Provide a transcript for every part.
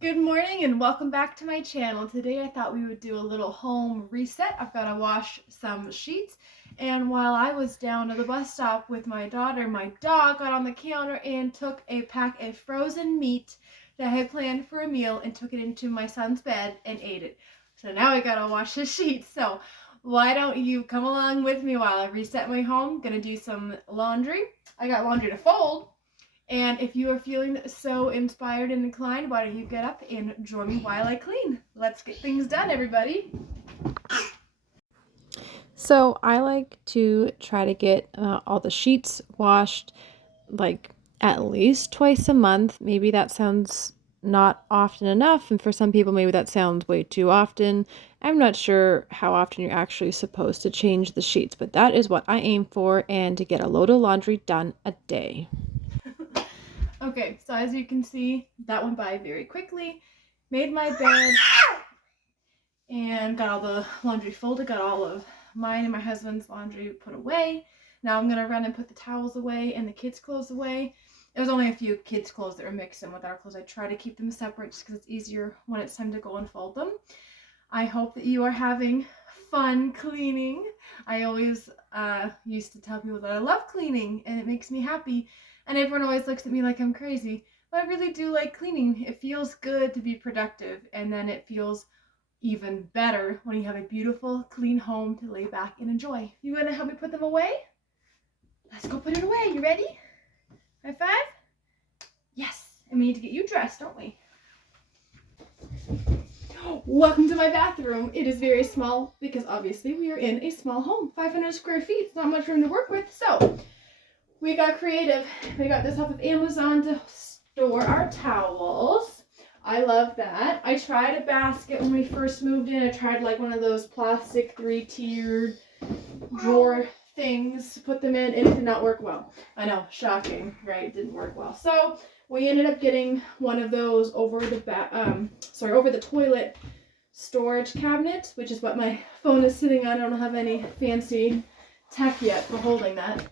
Good morning and welcome back to my channel. Today I thought we would do a little home reset. I've got to wash some sheets, and while I was down at the bus stop with my daughter, my dog got on the counter and took a pack of frozen meat that I had planned for a meal and took it into my son's bed and ate it. So now I gotta wash his sheets. So why don't you come along with me while I reset my home? Gonna do some laundry. I got laundry to fold. And if you are feeling so inspired and inclined, why don't you get up and join me while I clean? Let's get things done, everybody. So I like to try to get all the sheets washed like at least twice a month. Maybe that sounds not often enough, and for some people maybe that sounds way too often. I'm not sure how often you're actually supposed to change the sheets, but that is what I aim for, and to get a load of laundry done a day. Okay, so as you can see, that went by very quickly. Made my bed and got all the laundry folded, got all of mine and my husband's laundry put away. Now I'm gonna run and put the towels away and the kids' clothes away. There was only a few kids' clothes that were mixed in with our clothes. I try to keep them separate just because it's easier when it's time to go and fold them. I hope that you are having fun cleaning. I always used to tell people that I love cleaning and it makes me happy. And everyone always looks at me like I'm crazy. But I really do like cleaning. It feels good to be productive, and then it feels even better when you have a beautiful, clean home to lay back and enjoy. You want to help me put them away? Let's go put it away. You ready? High five? Yes. And we need to get you dressed, don't we? Welcome to my bathroom. It is very small because obviously we are in a small home. 500 square feet. It's not much room to work with. So we got creative. We got this off of Amazon to store our towels. I love that. I tried a basket when we first moved in. I tried like one of those plastic 3-tiered drawer things to put them in. It did not work well. I know, shocking, right? It didn't work well. So we ended up getting one of those over the toilet storage cabinet, which is what my phone is sitting on. I don't have any fancy tech yet for holding that.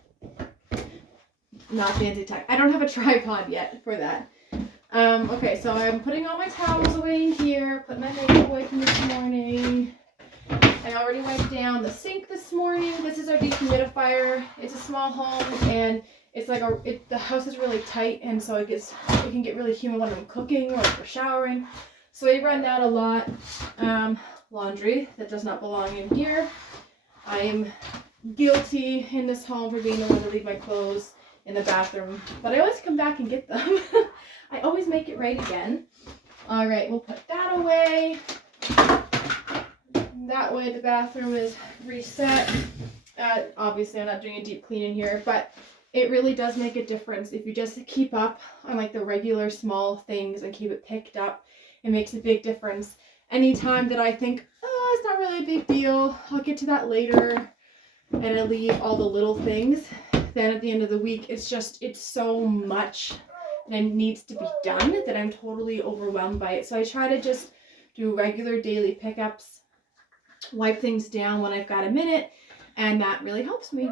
Not fancy tech. I don't have a tripod yet for that. Okay, so I'm putting all my towels away in here, put my makeup away from this morning. I already wiped down the sink this morning. This is our dehumidifier. It's a small home, and it's like the house is really tight, and so it can get really humid when I'm cooking or if we're showering. So we run that a lot. Laundry that does not belong in here. I am guilty in this home for being the one to leave my clothes in the bathroom, but I always come back and get them. I always make it right again. All right, we'll put that away. That way the bathroom is reset. Obviously I'm not doing a deep clean in here, but it really does make a difference if you just keep up on like the regular small things and keep it picked up. It makes a big difference. Anytime that I think, oh, it's not really a big deal, I'll get to that later, and I leave all the little things, then at the end of the week, it's so much and it needs to be done that I'm totally overwhelmed by it. So I try to just do regular daily pickups, wipe things down when I've got a minute, and that really helps me.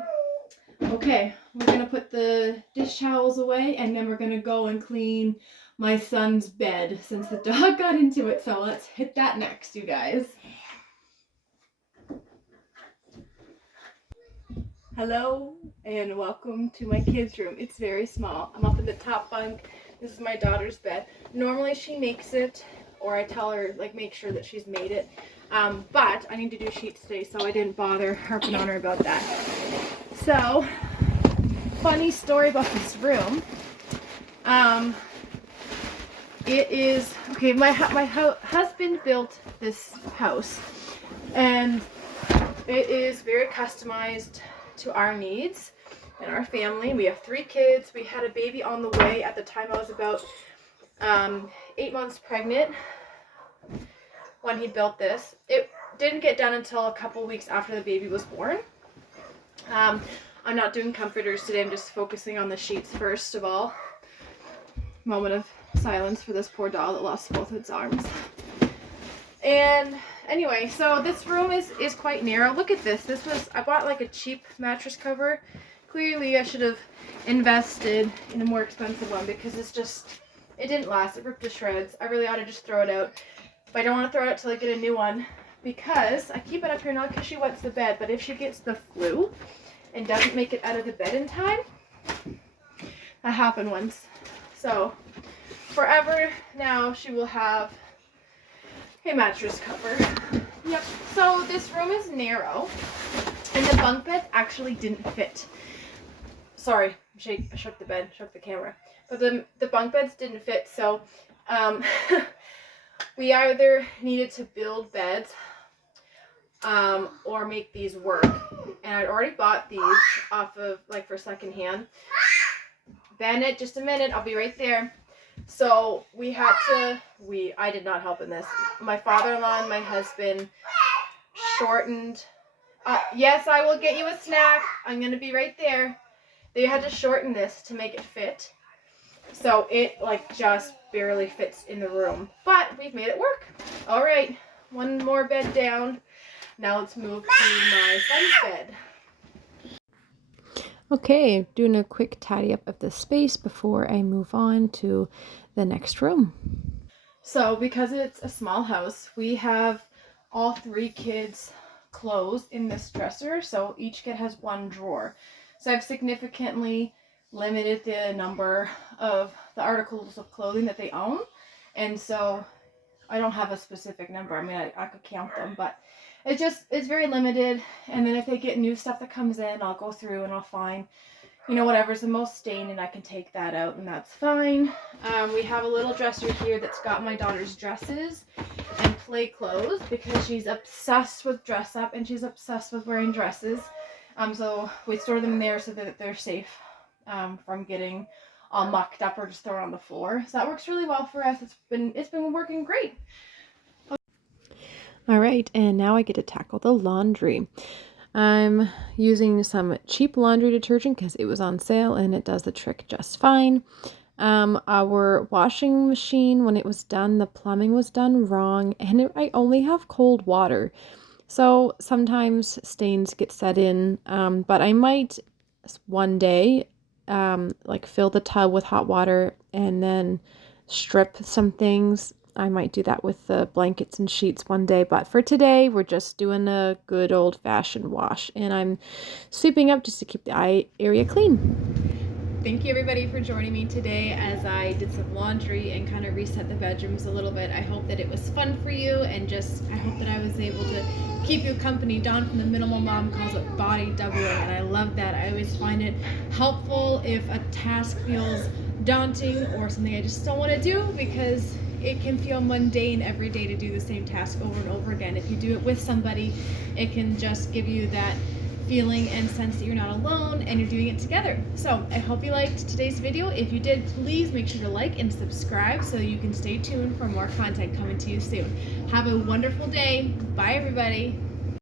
Okay, we're gonna put the dish towels away, and then we're gonna go and clean my son's bed since the dog got into it. So let's hit that next, you guys. Hello and welcome to my kids' room. It's very small. I'm up in the top bunk. This is my daughter's bed. Normally she makes it, or I tell her like make sure that she's made it. But I need to do sheets today, so I didn't bother harping on her about that. So, funny story about this room. It is okay. My husband built this house, and it is very customized to our needs and our family. We have 3 kids. We had a baby on the way. At the time I was about 8 months pregnant when he built this. It didn't get done until a couple weeks after the baby was born. I'm not doing comforters today. I'm just focusing on the sheets first of all. Moment of silence for this poor doll that lost both its arms. And anyway, so this room is quite narrow. Look at this. I bought like a cheap mattress cover. Clearly I should have invested in a more expensive one because it's just It didn't last. It ripped to shreds. I really ought to just throw it out. But I don't want to throw it out till I get a new one because I keep it up here not because she wets the bed, but if she gets the flu and doesn't make it out of the bed in time, that happened once. So forever now she will have a mattress cover. Yep. So this room is narrow and the bunk beds actually didn't fit. Sorry, I shook the bed, shook the camera. But the bunk beds didn't fit, so we either needed to build beds or make these work. And I'd already bought these off of, like, for secondhand. Bennett, just a minute, I'll be right there. So we had to, I did not help in this. My father-in-law and my husband shortened, yes, I will get you a snack. I'm going to be right there. They had to shorten this to make it fit. So it like just barely fits in the room, but we've made it work. All right, one more bed down. Now let's move to my son's bed. Okay, doing a quick tidy up of the space before I move on to the next room. So because it's a small house, we have all 3 kids' clothes in this dresser. So each kid has one drawer. So I've significantly limited the number of the articles of clothing that they own. And so I don't have a specific number. I mean, I could count them, but it's very limited. And then if they get new stuff that comes in, I'll go through and I'll find, you know, whatever's the most stained and I can take that out and that's fine. We have a little dresser here that's got my daughter's dresses and play clothes because she's obsessed with dress up and she's obsessed with wearing dresses. So we store them there so that they're safe from getting all mucked up or just thrown on the floor. So that works really well for us. It's been working great. All right, and now I get to tackle the laundry. I'm using some cheap laundry detergent because it was on sale and it does the trick just fine. Our washing machine, when it was done, the plumbing was done wrong and I only have cold water. So sometimes stains get set in, but I might one day like fill the tub with hot water and then strip some things. I might do that with the blankets and sheets one day, but for today we're just doing a good old-fashioned wash and I'm sweeping up just to keep the area clean. Thank you everybody for joining me today as I did some laundry and kind of reset the bedrooms a little bit. I hope that it was fun for you and I hope that I was able to keep you company. Dawn from the Minimal Mom calls it body doubling and I love that. I always find it helpful if a task feels daunting or something I just don't want to do because it can feel mundane every day to do the same task over and over again. If you do it with somebody, it can just give you that feeling and sense that you're not alone and you're doing it together. So I hope you liked today's video. If you did, please make sure to like and subscribe so you can stay tuned for more content coming to you soon. Have a wonderful day. Bye everybody.